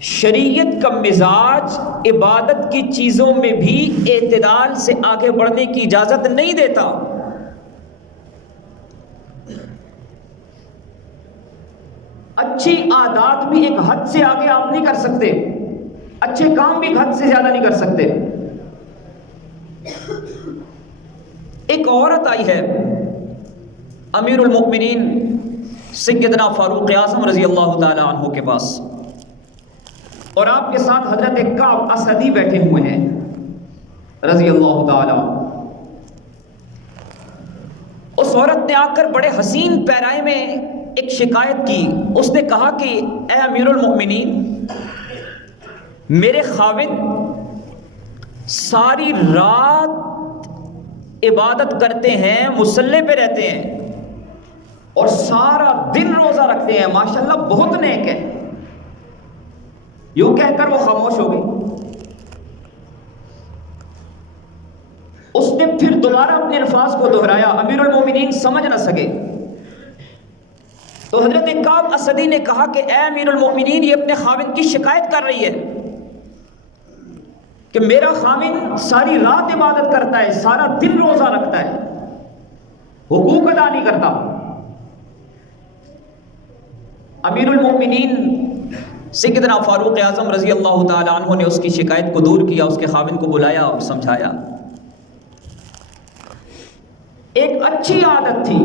شریعت کا مزاج عبادت کی چیزوں میں بھی اعتدال سے آگے بڑھنے کی اجازت نہیں دیتا۔ اچھی عادات بھی ایک حد سے آگے آپ نہیں کر سکتے، اچھے کام بھی حد سے زیادہ نہیں کر سکتے۔ ایک عورت آئی ہے امیر المؤمنین سیدنا فاروق اعظم رضی اللہ تعالی عنہ کے پاس، اور آپ کے ساتھ حضرت کعب اسدی بیٹھے ہوئے ہیں رضی اللہ تعالی۔ اس عورت نے آ کر بڑے حسین پیرائے میں ایک شکایت کی۔ اس نے کہا کہ اے امیر المؤمنین، میرے خاوند ساری رات عبادت کرتے ہیں، مصلی پہ رہتے ہیں اور سارا دن روزہ رکھتے ہیں، ماشاءاللہ بہت نیک ہے۔ یوں کہہ کر وہ خاموش ہو گئی۔ اس نے پھر دوبارہ اپنے الفاظ کو دہرایا، امیر المومنین سمجھ نہ سکے۔ تو حضرت کعب اسدی نے کہا کہ اے امیر المومنین، یہ اپنے خاوند کی شکایت کر رہی ہے کہ میرا خاوند ساری رات عبادت کرتا ہے، سارا دن روزہ رکھتا ہے، حقوق ادا نہیں کرتا۔ امیر المومنین سیدنا فاروق اعظم رضی اللہ تعالی عنہ نے اس کی شکایت کو دور کیا، اس کے خاوند کو بلایا اور سمجھایا۔ ایک اچھی عادت تھی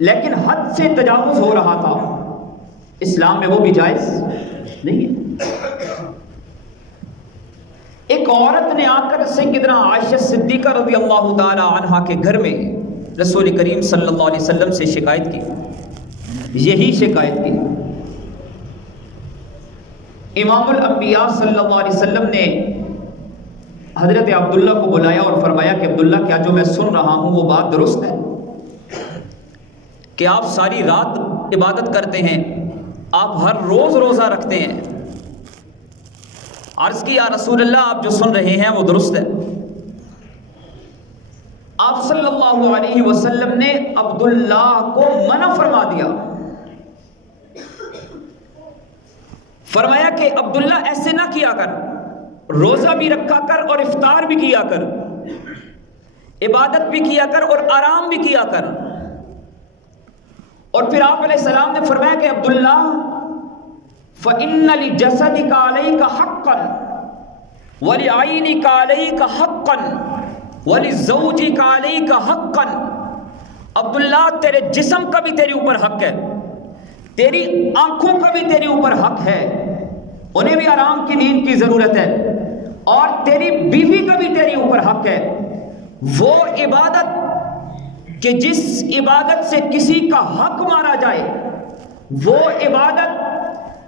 لیکن حد سے تجاوز ہو رہا تھا، اسلام میں وہ بھی جائز نہیں ہے۔ ایک عورت نے آ کر سیدنا عائشہ صدیقہ رضی اللہ تعالی عنہا کے گھر میں رسول کریم صلی اللہ علیہ وسلم سے شکایت کی، یہی شکایت کی۔ امام الانبیاء صلی اللہ علیہ وسلم نے حضرت عبداللہ کو بلایا اور فرمایا کہ عبداللہ، کیا جو میں سن رہا ہوں وہ بات درست ہے کہ آپ ساری رات عبادت کرتے ہیں، آپ ہر روز روزہ رکھتے ہیں؟ عرض کی یا رسول اللہ، آپ جو سن رہے ہیں وہ درست ہے۔ آپ صلی اللہ علیہ وسلم نے عبداللہ کو منع فرما دیا، فرمایا کہ عبداللہ ایسے نہ کیا کر، روزہ بھی رکھا کر اور افطار بھی کیا کر، عبادت بھی کیا کر اور آرام بھی کیا کر۔ اور پھر آپ علیہ السلام نے فرمایا کہ عبداللہ، فَإِنَّ لِجَسَدِكَ عَلَيْكَ حَقًّا وَلِعَيْنِكَ عَلَيْكَ حَقًّا وَلِزَوْجِكَ عَلَيْكَ حَقًّا۔ عبداللہ، تیرے جسم کا بھی تیرے اوپر حق ہے، تیری آنکھوں کا بھی تیرے اوپر حق ہے، انہیں بھی آرام کی نیند کی ضرورت ہے، اور تیری بیوی کا بھی تیرے اوپر حق ہے۔ وہ عبادت کہ جس عبادت سے کسی کا حق مارا جائے، وہ عبادت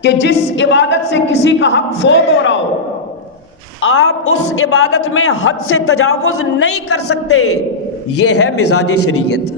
کہ جس عبادت سے کسی کا حق فوت ہو رہا ہو، آپ اس عبادت میں حد سے تجاوز نہیں کر سکتے۔ یہ ہے مزاج شریعت۔